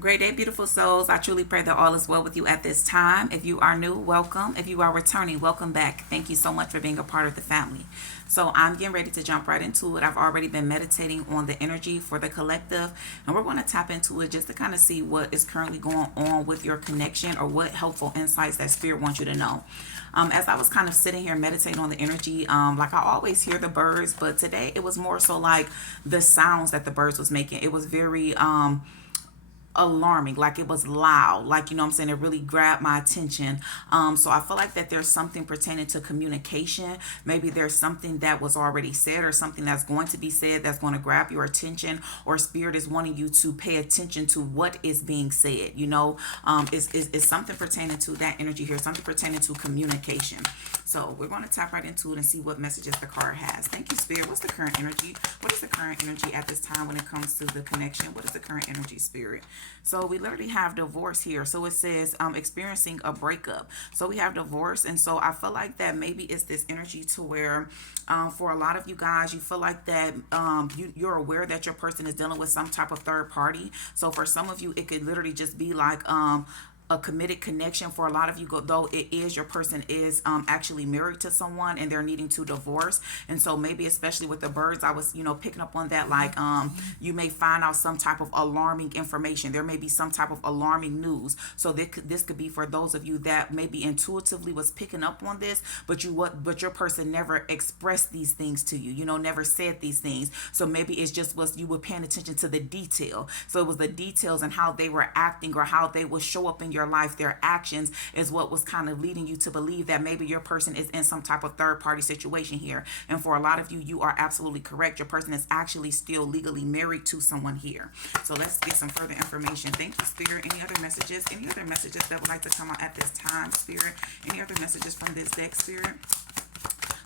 Great day, beautiful souls. I truly pray that all is well with you at this time. If you are new, welcome. If you are returning, welcome back. Thank you so much for being a part of the family. So I'm getting ready to jump right into it. I've already been meditating on the energy for the collective, and we're going to tap into it just to kind of see what is currently going on with your connection or what helpful insights that spirit wants you to know. As I was kind of sitting here meditating on the energy, like I always hear the birds, but today it was more so like the sounds that the birds was making. It was very alarming, like it was loud, like, you know what I'm saying, it really grabbed my attention. So I feel like that there's something pertaining to communication. Maybe there's something that was already said or something that's going to be said that's going to grab your attention, or spirit is wanting you to pay attention to what is being said, you know. It's something pertaining to that energy here, something pertaining to communication. So we're going to tap right into it and see what messages the card has. Thank you, spirit. What's the current energy? What is the current energy at this time when it comes to the connection? What is the current energy, spirit? So we literally have divorce here. So it says experiencing a breakup. So we have divorce. And so I feel like that maybe it's this energy to where for a lot of you guys, you feel like that you're aware that your person is dealing with some type of third party. So for some of you, it could literally just be like a committed connection. For a lot of you, though, it is your person is actually married to someone and they're needing to divorce. And so maybe especially with the birds, I was, you know, picking up on that, like you may find out some type of alarming information. There may be some type of alarming news. So this could be for those of you that maybe intuitively was picking up on this, but your person never expressed these things to you, you know, never said these things. So maybe it's just was you were paying attention to the detail. So it was the details and how they were acting or how they would show up in your life. Their actions is what was kind of leading you to believe that maybe your person is in some type of third party situation here. And for a lot of you, you are absolutely correct. Your person is actually still legally married to someone here. So let's get some further information. Thank you, spirit. Any other messages? Any other messages that would like to come out at this time, spirit? Any other messages from this deck, spirit?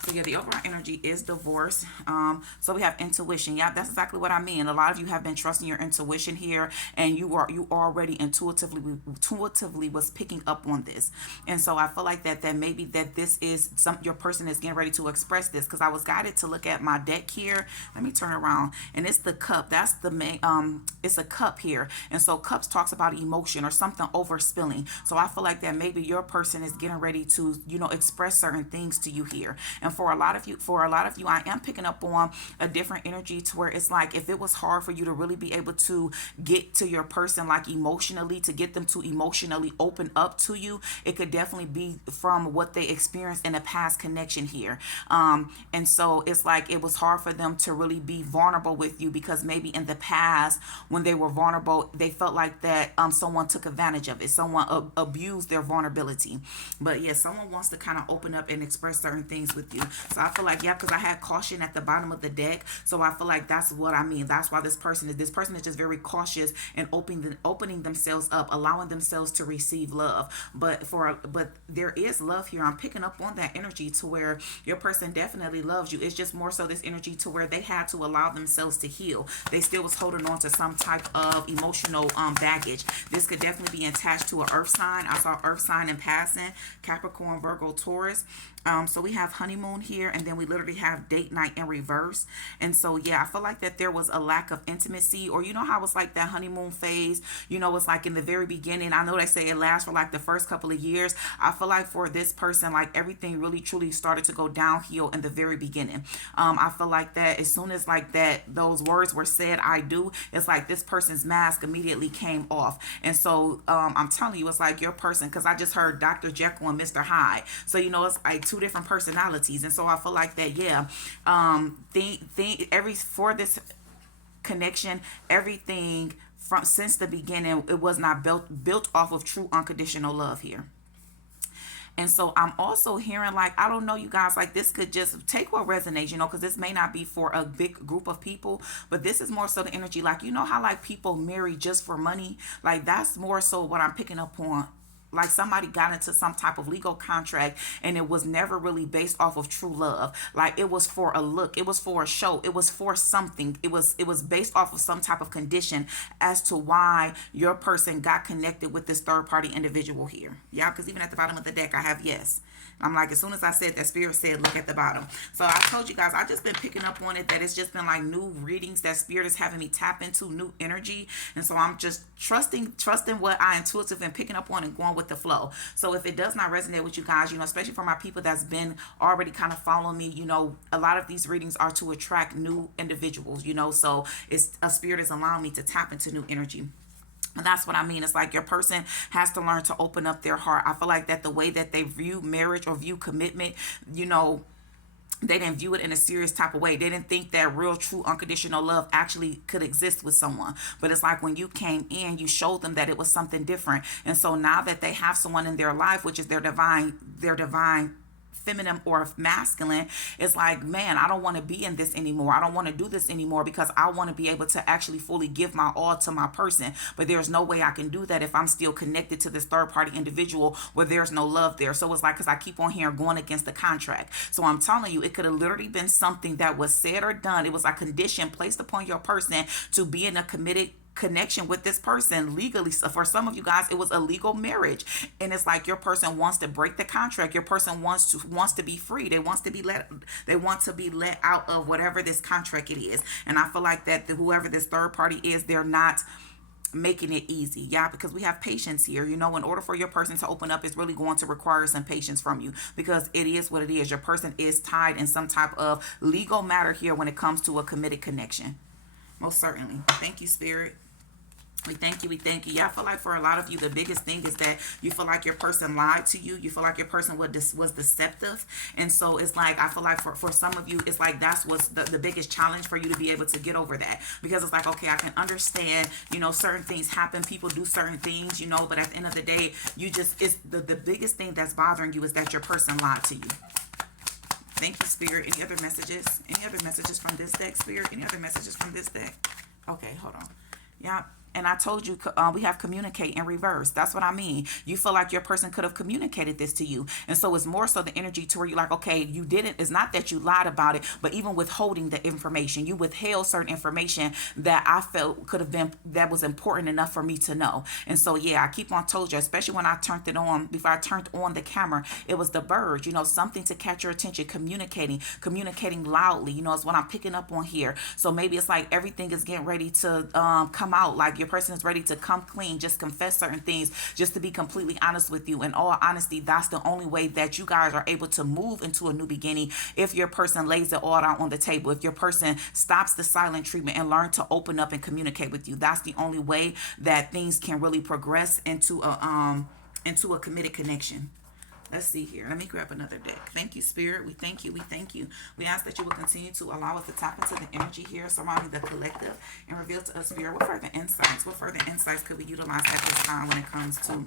So yeah, the overall energy is divorce. So we have intuition. Yeah, that's exactly what I mean. A lot of you have been trusting your intuition here, and you already intuitively was picking up on this. And so I feel like that maybe that this is your person is getting ready to express this, because I was guided to look at my deck here. Let me turn around, and it's the cup. That's the main. It's a cup here, and so cups talks about emotion or something overspilling. So I feel like that maybe your person is getting ready to, you know, express certain things to you here. And for a lot of you, I am picking up on a different energy to where it's like if it was hard for you to really be able to get to your person, like emotionally, to get them to emotionally open up to you, it could definitely be from what they experienced in a past connection here. And so it's like it was hard for them to really be vulnerable with you, because maybe in the past when they were vulnerable, they felt like that someone took advantage of it, someone abused their vulnerability. But yeah, someone wants to kind of open up and express certain things with you. So I feel like, yeah, because I had caution at the bottom of the deck. So I feel like that's what I mean. That's why this person is just very cautious and opening themselves up, allowing themselves to receive love. But there is love here. I'm picking up on that energy to where your person definitely loves you. It's just more so this energy to where they had to allow themselves to heal. They still was holding on to some type of emotional baggage. This could definitely be attached to an earth sign. I saw earth sign in passing: Capricorn, Virgo, Taurus. So we have honeymoon here, and then we literally have date night in reverse. And so yeah, I feel like that there was a lack of intimacy, or you know how it's like that honeymoon phase, you know, it's like in the very beginning. I know they say it lasts for like the first couple of years. I feel like for this person, like everything really truly started to go downhill in the very beginning. I feel like that as soon as like that those words were said, I do, it's like this person's mask immediately came off. And so I'm telling you, it's like your person, because I just heard Dr. Jekyll and Mr. Hyde. So you know, it's like two different personalities. And so I feel like that, yeah, for this connection, everything from since the beginning, it was not built off of true unconditional love here. And so I'm also hearing, like, I don't know, you guys, like this could just take what resonates, you know, because this may not be for a big group of people, but this is more so the energy, like, you know how like people marry just for money, like that's more so what I'm picking up on. like somebody got into some type of legal contract and it was never really based off of true love. Like it was for a look, it was for a show, it was for something. It was based off of some type of condition as to why your person got connected with this third party individual here. Yeah, because even at the bottom of the deck I have yes. I'm like, as soon as I said that, Spirit said, look at the bottom. So I told you guys, I just been picking up on it, that it's just been like new readings that Spirit is having me tap into, new energy. And so I'm just trusting what I intuitive and picking up on and going with the flow. So if it does not resonate with you guys, especially for my people that's been already kind of following me, a lot of these readings are to attract new individuals, so it's a Spirit is allowing me to tap into new energy. And that's what I mean. It's like your person has to learn to open up their heart. I feel like that the way that they view marriage or view commitment, they didn't view it in a serious type of way. They didn't think that real, true, unconditional love actually could exist with someone. But it's like when you came in, you showed them that it was something different. And so now that they have someone in their life, which is their divine feminine or masculine, it's like, man, I don't want to be in this anymore. I don't want to do this anymore because I want to be able to actually fully give my all to my person. But there's no way I can do that if I'm still connected to this third party individual where there's no love there. So it's like, because I keep on here going against the contract. So I'm telling you, it could have literally been something that was said or done. It was a condition placed upon your person to be in a committed connection with this person legally. So for some of you guys, it was a legal marriage, and it's like your person wants to break the contract. Your person wants to be free. They want to be let out of whatever this contract it is. And I feel like that whoever this third party is, they're not making it easy. Yeah, because we have patience here. In order for your person to open up, it's really going to require some patience from you, because it is what it is. Your person is tied in some type of legal matter here when it comes to a committed connection. Most certainly. Thank you, Spirit. We thank you. Yeah, I feel like for a lot of you, the biggest thing is that you feel like your person lied to you. You feel like your person was deceptive. And so it's like, I feel like for some of you, it's like that's what's the biggest challenge for you to be able to get over that. Because it's like, okay, I can understand, certain things happen. People do certain things, but at the end of the day, it's the biggest thing that's bothering you is that your person lied to you. Thank you, Spirit. Any other messages? Any other messages from this deck, Spirit? Any other messages from this deck? Okay, hold on. Yeah. And I told you we have communicate in reverse. That's what I mean. You feel like your person could have communicated this to you. And so it's more so the energy to where you're like, okay, you didn't. It's not that you lied about it, but even withholding the information, you withheld certain information that I felt could have been, that was important enough for me to know. And so, yeah, I keep on told you, especially when I turned it on, before I turned on the camera, it was the birds, something to catch your attention, communicating loudly, is what I'm picking up on here. So maybe it's like everything is getting ready to come out, like your person is ready to come clean, just confess certain things, just to be completely honest with you. In all honesty, that's the only way that you guys are able to move into a new beginning, if your person lays it all out on the table, if your person stops the silent treatment and learn to open up and communicate with you. That's the only way that things can really progress into a committed connection. Let's see here. Let me grab another deck. Thank you, Spirit. We thank you. We ask that you will continue to allow us to tap into the energy here surrounding the collective and reveal to us, Spirit, what further insights could we utilize at this time when it comes to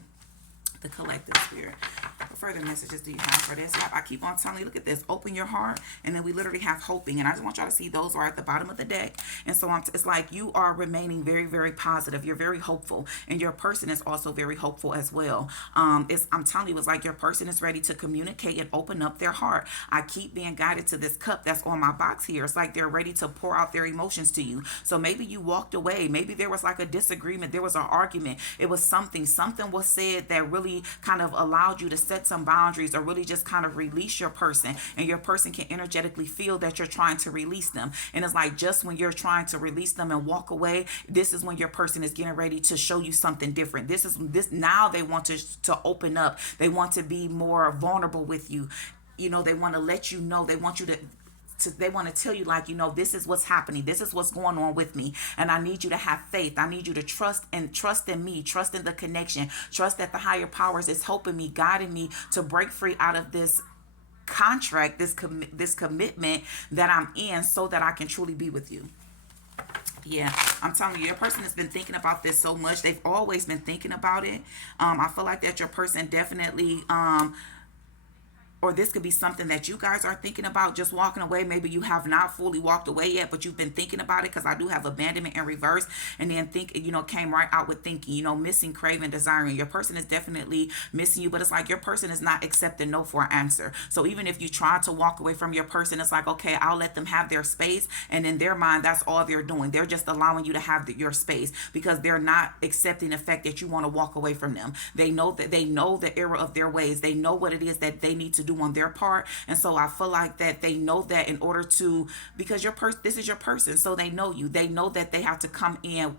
the collective, Spirit? What further messages do you have for this? Yep, I keep on telling you, look at this. Open your heart. And then we literally have hoping. And I just want y'all to see those are at the bottom of the deck. And so it's like you are remaining very, very positive. You're very hopeful. And your person is also very hopeful as well. I'm telling you, it's like your person is ready to communicate and open up their heart. I keep being guided to this cup that's on my box here. It's like they're ready to pour out their emotions to you. So maybe you walked away. Maybe there was like a disagreement. There was an argument. It was something was said that really kind of allowed you to set some boundaries, or really just kind of release your person, and your person can energetically feel that you're trying to release them. And it's like, just when you're trying to release them and walk away, this is when your person is getting ready to show you something different. Now they want to open up. They want to be more vulnerable with you. They want to let you know. They want you to they want to tell you, like, this is what's happening. This is what's going on with me. And I need you to have faith. I need you to trust in me, trust in the connection, trust that the higher powers is helping me, guiding me to break free out of this contract, this commitment that I'm in, so that I can truly be with you. Yeah, I'm telling you, your person has been thinking about this so much. They've always been thinking about it. I feel like that your person definitely or this could be something that you guys are thinking about, just walking away. Maybe you have not fully walked away yet, but you've been thinking about it, because I do have abandonment in reverse, and then came right out with thinking, missing, craving, desiring. Your person is definitely missing you, but it's like your person is not accepting no for an answer. So even if you try to walk away from your person, it's like, okay, I'll let them have their space, and in their mind, that's all they're doing. They're just allowing you to have your space, because they're not accepting the fact that you want to walk away from them. They know the error of their ways. They know what it is that they need to do on their part. And so I feel like that they know that in order to, because this is your person, so they know you. They know that they have to come in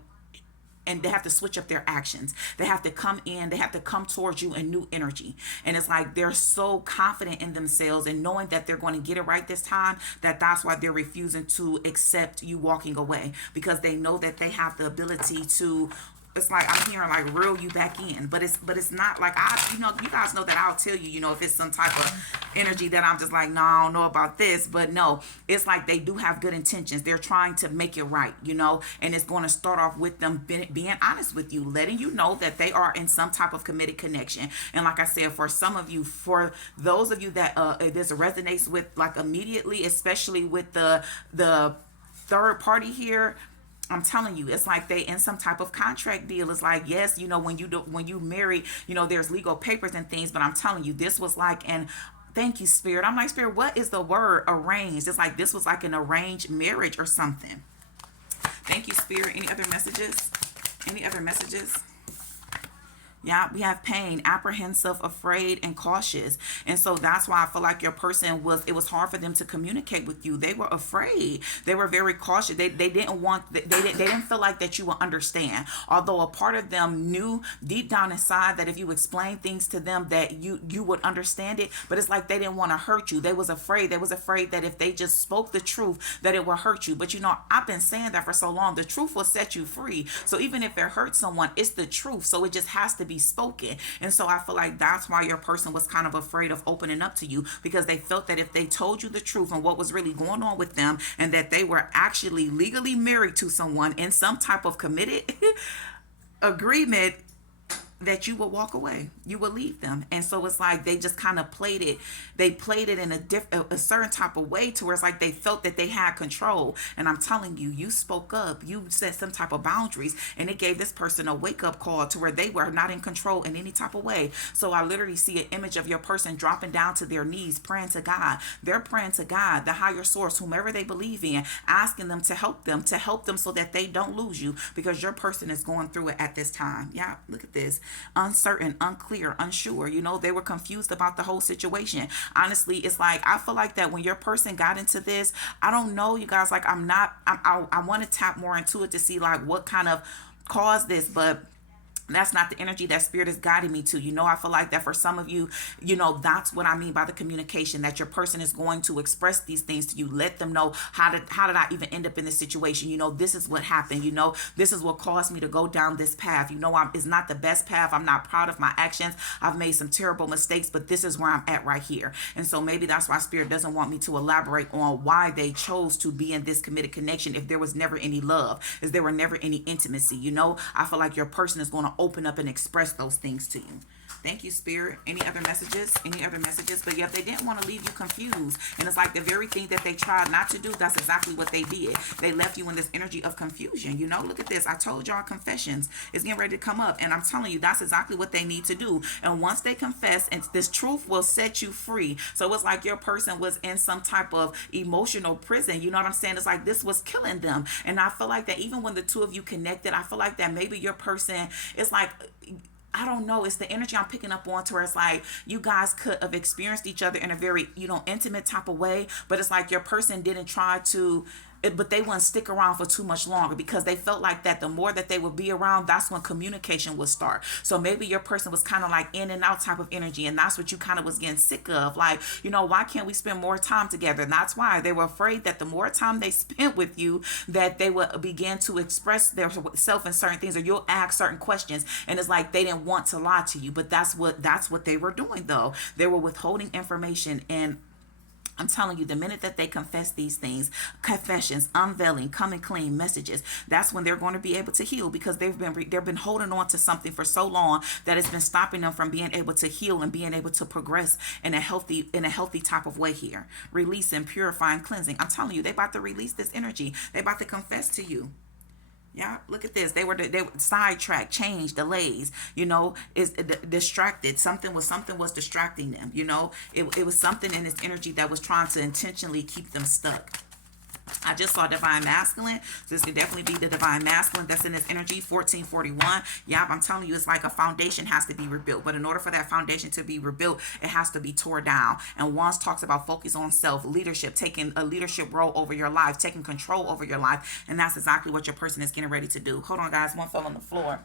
and they have to switch up their actions. They have to come in, they have to come towards you in new energy. And it's like they're so confident in themselves and knowing that they're going to get it right this time, that's why they're refusing to accept you walking away, because they know that they have the ability to, it's like I'm hearing like reel you back in, but it's not like you guys know that I'll tell you, if it's some type of energy that I'm just like, no, I don't know about this, but no, it's like they do have good intentions. They're trying to make it right, and it's going to start off with them being honest with you, letting you know that they are in some type of committed connection. And like I said, for some of you, for those of you that this resonates with like immediately, especially with the third party here, I'm telling you, it's like they in some type of contract deal. It's like, yes, when you marry, there's legal papers and things, but I'm telling you, this was like thank you, Spirit. I'm like, Spirit, what is the word arranged? It's like this was like an arranged marriage or something. Thank you, Spirit. Any other messages? Any other messages? Yeah, we have pain, apprehensive, afraid, and cautious. And so that's why I feel like your person it was hard for them to communicate with you. They were afraid. They were very cautious. They didn't feel like that you would understand. Although a part of them knew deep down inside that if you explain things to them that you would understand it, but it's like they didn't want to hurt you. They was afraid. They was afraid that if they just spoke the truth, that it would hurt you. But I've been saying that for so long. The truth will set you free. So even if it hurts someone, it's the truth. So it just has to be spoken. And so I feel like that's why your person was kind of afraid of opening up to you, because they felt that if they told you the truth and what was really going on with them, and that they were actually legally married to someone in some type of committed agreement, that you will walk away, you will leave them. And so it's like they just kind of played it. They played it in a certain type of way to where it's like they felt that they had control. And I'm telling you, you spoke up, you set some type of boundaries, and it gave this person a wake up call to where they were not in control in any type of way. So I literally see an image of your person dropping down to their knees, praying to God. They're praying to God, the higher source, whomever they believe in, asking them to help them so that they don't lose you, because your person is going through it at this time. Yeah, look at this. Uncertain, unclear, unsure. They were confused about the whole situation. Honestly, it's like I feel like that when your person got into this, I don't know, you guys, like I want to tap more into it to see like what kind of caused this, but that's not the energy that Spirit is guiding me to. I feel like that for some of you, that's what I mean by the communication, that your person is going to express these things to you. Let them know, how did I even end up in this situation? This is what happened. This is what caused me to go down this path. It's not the best path. I'm not proud of my actions. I've made some terrible mistakes, but this is where I'm at right here. And so maybe that's why Spirit doesn't want me to elaborate on why they chose to be in this committed connection if there was never any love, if there were never any intimacy. I feel like your person is going to open up and express those things to you. Thank you, Spirit. Any other messages? Any other messages? But yeah, they didn't want to leave you confused. And it's like the very thing that they tried not to do, that's exactly what they did. They left you in this energy of confusion. Look at this. I told y'all confessions is getting ready to come up. And I'm telling you, that's exactly what they need to do. And once they confess, and this truth will set you free. So it's like your person was in some type of emotional prison. You know what I'm saying? It's like this was killing them. And I feel like that even when the two of you connected, I feel like that maybe your person is like, I don't know, it's the energy I'm picking up on to where it's like you guys could have experienced each other in a very, intimate type of way, but it's like your person didn't try to, but they wouldn't stick around for too much longer, because they felt like that the more that they would be around, that's when communication would start. So maybe your person was kind of like in and out type of energy, and that's what you kind of was getting sick of. Like, why can't we spend more time together? And that's why they were afraid that the more time they spent with you, that they would begin to express their self in certain things, or you'll ask certain questions. And it's like they didn't want to lie to you, but that's what they were doing though. They were withholding information. And I'm telling you, the minute that they confess these things, confessions, unveiling, coming clean messages, that's when they're going to be able to heal, because they've been holding on to something for so long that it's been stopping them from being able to heal and being able to progress in a healthy type of way here. Releasing, purifying, cleansing. I'm telling you, they about to release this energy. They about to confess to you. Yeah, look at this. They were sidetracked, changed, delays. Is distracted. Something was distracting them. It was something in this energy that was trying to intentionally keep them stuck. I just saw divine masculine. So this could definitely be the divine masculine that's in this energy. 1441. Yeah, I'm telling you, it's like a foundation has to be rebuilt. But in order for that foundation to be rebuilt, it has to be tore down. And once talks about focus on self, leadership, taking a leadership role over your life, taking control over your life. And that's exactly what your person is getting ready to do. Hold on, guys. One fell on the floor.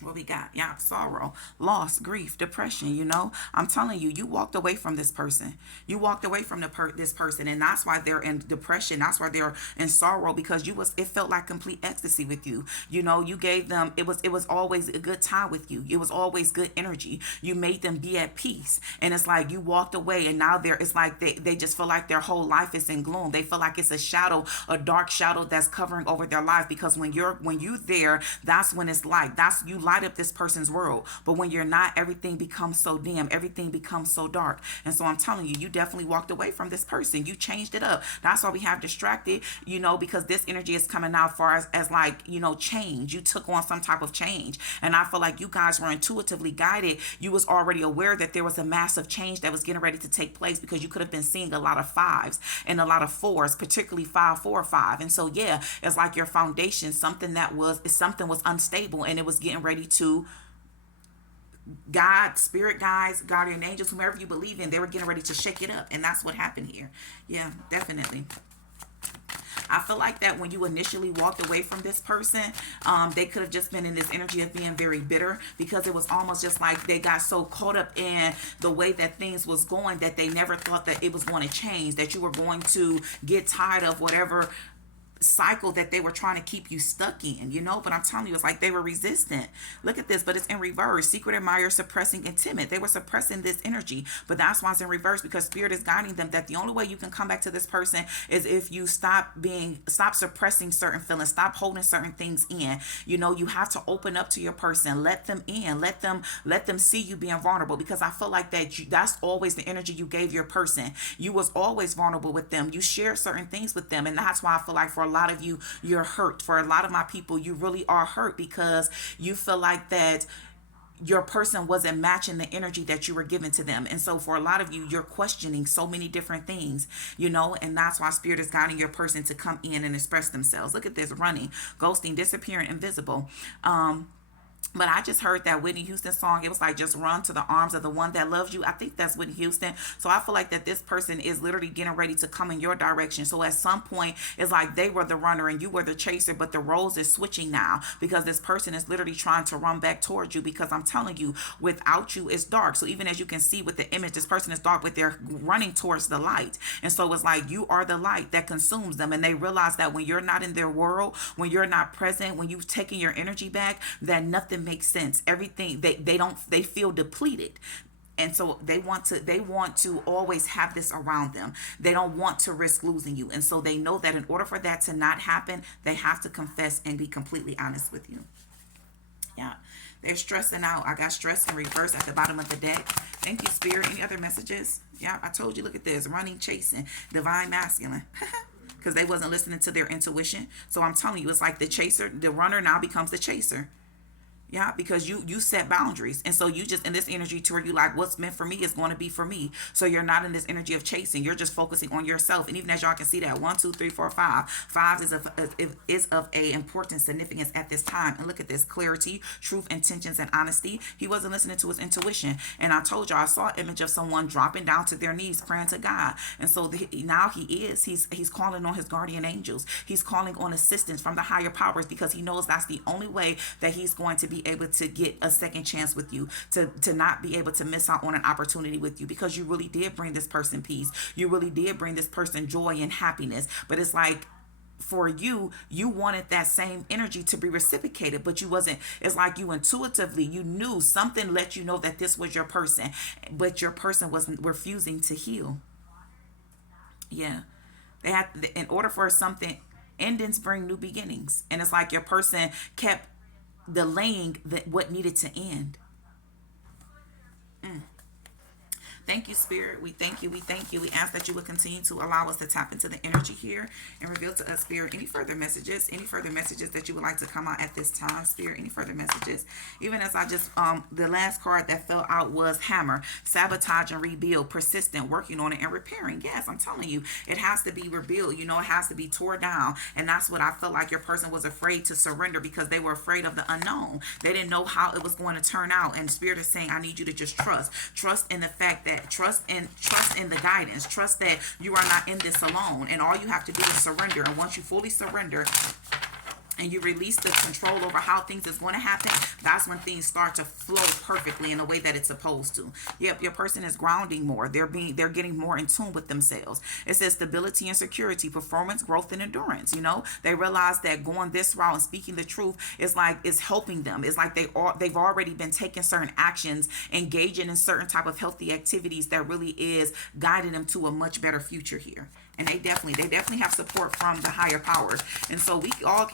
What we got? Yeah, sorrow, loss, grief, depression. I'm telling you, you walked away from this person. You walked away from this person, and that's why they're in depression. That's why they're in sorrow, because it felt like complete ecstasy with you. You gave them, it was always a good time with you. It was always good energy. You made them be at peace, and it's like you walked away, and now it's like they just feel like their whole life is in gloom. They feel like it's a shadow, a dark shadow that's covering over their life, because when you're there, that's when it's like you light up this person's world. But when you're not, everything becomes so dim, everything becomes so dark. And so I'm telling you, you definitely walked away from this person. You changed it up. That's why we have distracted, because this energy is coming out for as like, change. You took on some type of change. And I feel like you guys were intuitively guided. You was already aware that there was a massive change that was getting ready to take place, because you could have been seeing a lot of fives and a lot of fours, particularly 5, 4, 5. And so, yeah, it's like your foundation, something was unstable, and it was getting ready to, God, spirit guides, guardian angels, whomever you believe in, they were getting ready to shake it up. And that's what happened here. Yeah, definitely. I feel like that when you initially walked away from this person, they could have just been in this energy of being very bitter, because it was almost just like they got so caught up in the way that things was going that they never thought that it was going to change, that you were going to get tired of whatever cycle that they were trying to keep you stuck in, but I'm telling you, it's like they were resistant. Look at this, but it's in reverse. Secret admirer, suppressing, and timid. They were suppressing this energy, but that's why it's in reverse, because spirit is guiding them that the only way you can come back to this person is if you stop suppressing certain feelings, stop holding certain things in. You have to open up to your person, let them in, let them see you being vulnerable, because I feel like that's always the energy you gave your person. You was always vulnerable with them. You shared certain things with them, and that's why I feel like for a lot of you, you're hurt. For a lot of my people, you really are hurt, because you feel like that your person wasn't matching the energy that you were giving to them. And so for a lot of you, you're questioning so many different things, and that's why spirit is guiding your person to come in and express themselves. Look at this: running, ghosting, disappearing, invisible. But I just heard that Whitney Houston song. It was like, just run to the arms of the one that loves you. I think that's Whitney Houston. So I feel like that this person is literally getting ready to come in your direction. So at some point, it's like they were the runner and you were the chaser, but the roles is switching now, because this person is literally trying to run back towards you, because I'm telling you, without you, it's dark. So even as you can see with the image, this person is dark, but they're running towards the light. And so it's like you are the light that consumes them. And they realize that when you're not in their world, when you're not present, when you've taken your energy back, that nothing makes sense. Everything they feel depleted. And so they want to always have this around them. They don't want to risk losing you. And so they know that in order for that to not happen, they have to confess and be completely honest with you. Yeah. They're stressing out. I got stress in reverse at the bottom of the deck. Thank you, Spirit. Any other messages? Yeah, I told you. Look at this. Running, chasing, divine masculine. Because they wasn't listening to their intuition. So I'm telling you, it's like the chaser, the runner now becomes the chaser. Yeah, because you set boundaries. And so you just in this energy to where you like, what's meant for me is going to be for me. So you're not in this energy of chasing. You're just focusing on yourself. And even as y'all can see that 1, 2, 3, 4, 5. 5 is of a important significance at this time. And look at this: clarity, truth, intentions, and honesty. He wasn't listening to his intuition. And I told y'all, I saw an image of someone dropping down to their knees praying to God. And so now he's calling on his guardian angels. He's calling on assistance from the higher powers, because he knows that's the only way that he's going to be able to get a second chance with you, to not be able to miss out on an opportunity with you, because you really did bring this person peace. You really did bring this person joy and happiness. But it's like for you, you wanted that same energy to be reciprocated, but you wasn't. It's like you intuitively, you knew something let you know that this was your person, but your person was refusing to heal. Yeah, they had, in order for something, endings bring new beginnings, and it's like your person kept delaying what needed to end. Thank you, Spirit. We thank you. We thank you. We ask that you would continue to allow us to tap into the energy here and reveal to us, Spirit, any further messages that you would like to come out at this time, Spirit, any further messages. Even as I just, the last card that fell out was Hammer, sabotage and rebuild, persistent, working on it and repairing. Yes, I'm telling you, it has to be rebuilt. You know, it has to be tore down. And that's what I felt like your person was afraid to surrender because they were afraid of the unknown. They didn't know how it was going to turn out. And Spirit is saying, I need you to just trust in the fact that trust in the guidance, trust that you are not in this alone, and all you have to do is surrender. And once you fully surrender and you release the control over how things is going to happen, that's when things start to flow perfectly in the way that it's supposed to. Yep, your person is grounding more. They're getting more in tune with themselves. It says stability and security, performance, growth, and endurance. You know, they realize that going this route and speaking the truth is like, it's helping them. It's like they've already been taking certain actions, engaging in certain type of healthy activities that really is guiding them to a much better future here. And they definitely have support from the higher powers. And so we all,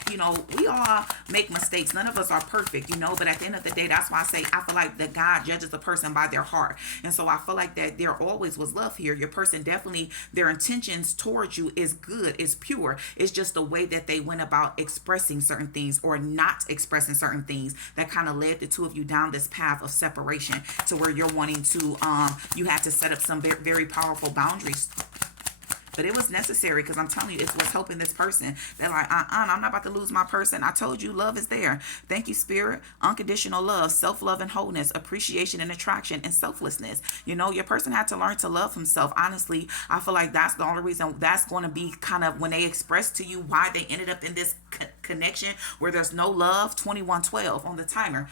we all make mistakes. None of us are perfect, but at the end of the day, that's why I say I feel like that God judges a person by their heart. And so I feel like that there always was love here. Your person definitely, their intentions towards you is good, is pure. It's just the way that they went about expressing certain things or not expressing certain things that kind of led the two of you down this path of separation to where you're wanting to, you had to set up some very, very powerful boundaries. But it was necessary because I'm telling you, it was helping this person. They're like, I'm not about to lose my person. I told you love is there. Thank you, Spirit. Unconditional love, self-love and wholeness, appreciation and attraction, and selflessness. Your person had to learn to love himself. Honestly, I feel like that's the only reason that's going to be kind of when they express to you why they ended up in this connection where there's no love, 2112 on the timer.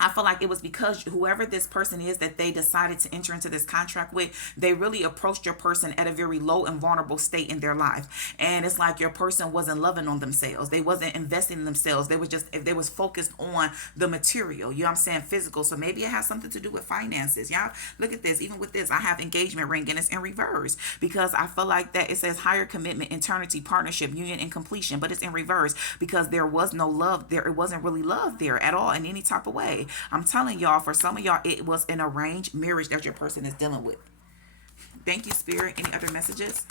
I feel like it was because whoever this person is that they decided to enter into this contract with, they really approached your person at a very low and vulnerable state in their life. And it's like your person wasn't loving on themselves. They wasn't investing in themselves. They was focused on the material, you know what I'm saying, physical. So maybe it has something to do with finances. Y'all look at this. Even with this, I have engagement ring and it's in reverse because I feel like that it says higher commitment, eternity, partnership, union, and completion, but it's in reverse because there was no love there. It wasn't really love there at all in any type of way. I'm telling y'all, for some of y'all, it was an arranged marriage that your person is dealing with. Thank you, Spirit. Any other messages?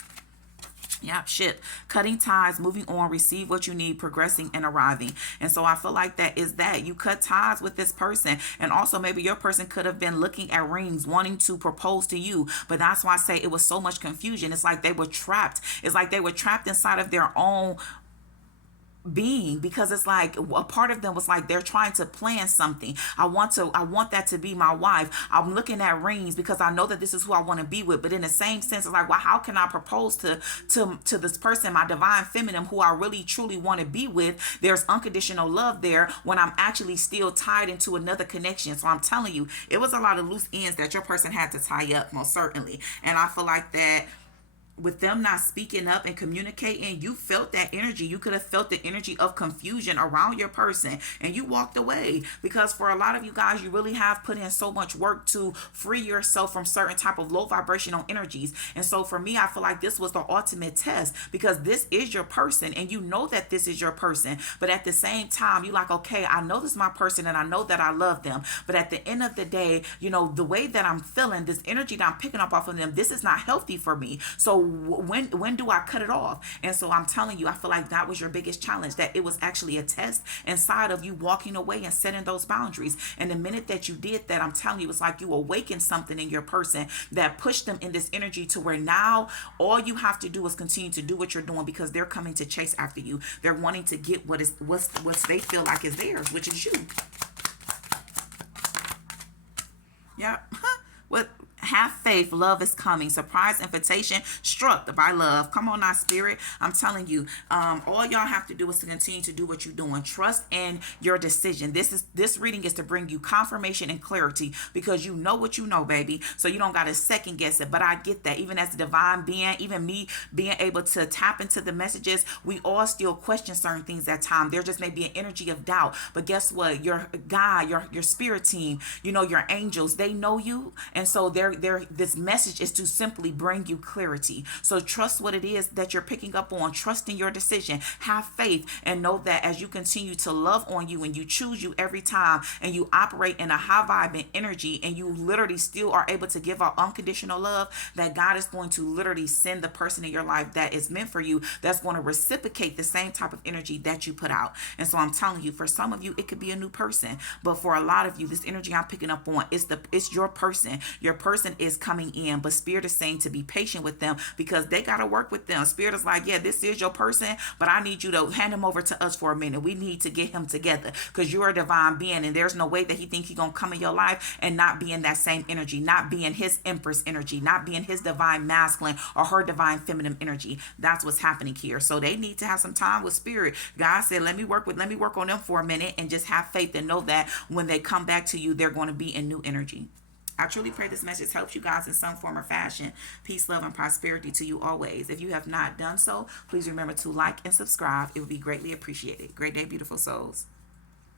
Yeah, shit. Cutting ties, moving on, receive what you need, progressing and arriving. And so I feel like that is that. You cut ties with this person. And also maybe your person could have been looking at rings, wanting to propose to you. But that's why I say it was so much confusion. It's like they were trapped. It's like they were trapped inside of their own being because it's like a part of them was like they're trying to plan something. I want that to be my wife. I'm looking at rings because I know that this is who I want to be with, but in the same sense it's like, well, how can I propose to this person, my divine feminine, who I really truly want to be with? There's unconditional love there when I'm actually still tied into another connection. So I'm telling you, it was a lot of loose ends that your person had to tie up, most certainly. And I feel like that with them not speaking up and communicating, you felt that energy. You could have felt the energy of confusion around your person and you walked away because for a lot of you guys, you really have put in so much work to free yourself from certain type of low vibrational energies. And so for me, I feel like this was the ultimate test because this is your person and you know that this is your person. But at the same time, you're like, okay, I know this is my person and I know that I love them. But at the end of the day, the way that I'm feeling, this energy that I'm picking up off of them, this is not healthy for me. So when do I cut it off? And so I'm telling you, I feel like that was your biggest challenge, that it was actually a test inside of you walking away and setting those boundaries. And the minute that you did that, I'm telling you, it's like you awakened something in your person that pushed them in this energy to where now all you have to do is continue to do what you're doing because they're coming to chase after you. They're wanting to get what's they feel like is theirs, which is you. Yeah. What Have faith. Love is coming. Surprise invitation struck by love. Come on now, spirit. I'm telling you, all y'all have to do is to continue to do what you're doing. Trust in your decision. This reading is to bring you confirmation and clarity, because you know what you know, baby. So you don't got to second guess it. But I get that. Even as a divine being, even me being able to tap into the messages, we all still question certain things at times. There just may be an energy of doubt. But guess what? Your God, your spirit team, your angels, they know you. And so this message is to simply bring you clarity. So trust what it is that you're picking up on. Trust in your decision. Have faith and know that as you continue to love on you and you choose you every time and you operate in a high vibe and energy and you literally still are able to give out unconditional love, that God is going to literally send the person in your life that is meant for you, that's going to reciprocate the same type of energy that you put out. And so I'm telling you, for some of you, it could be a new person. But for a lot of you, this energy I'm picking up on, it's your person. Your person is coming in, but Spirit is saying to be patient with them because they got to work with them. Spirit is like, yeah, this is your person, but I need you to hand him over to us for a minute. We need to get him together because you're a divine being, and there's no way that he thinks he's going to come in your life and not be in that same energy, not be in his empress energy, not be in his divine masculine or her divine feminine energy. That's what's happening here. So they need to have some time with Spirit. God said, let me work on them for a minute, and just have faith and know that when they come back to you, they're going to be in new energy. I truly pray this message helps you guys in some form or fashion. Peace, love, and prosperity to you always. If you have not done so, please remember to like and subscribe. It would be greatly appreciated. Great day, beautiful souls.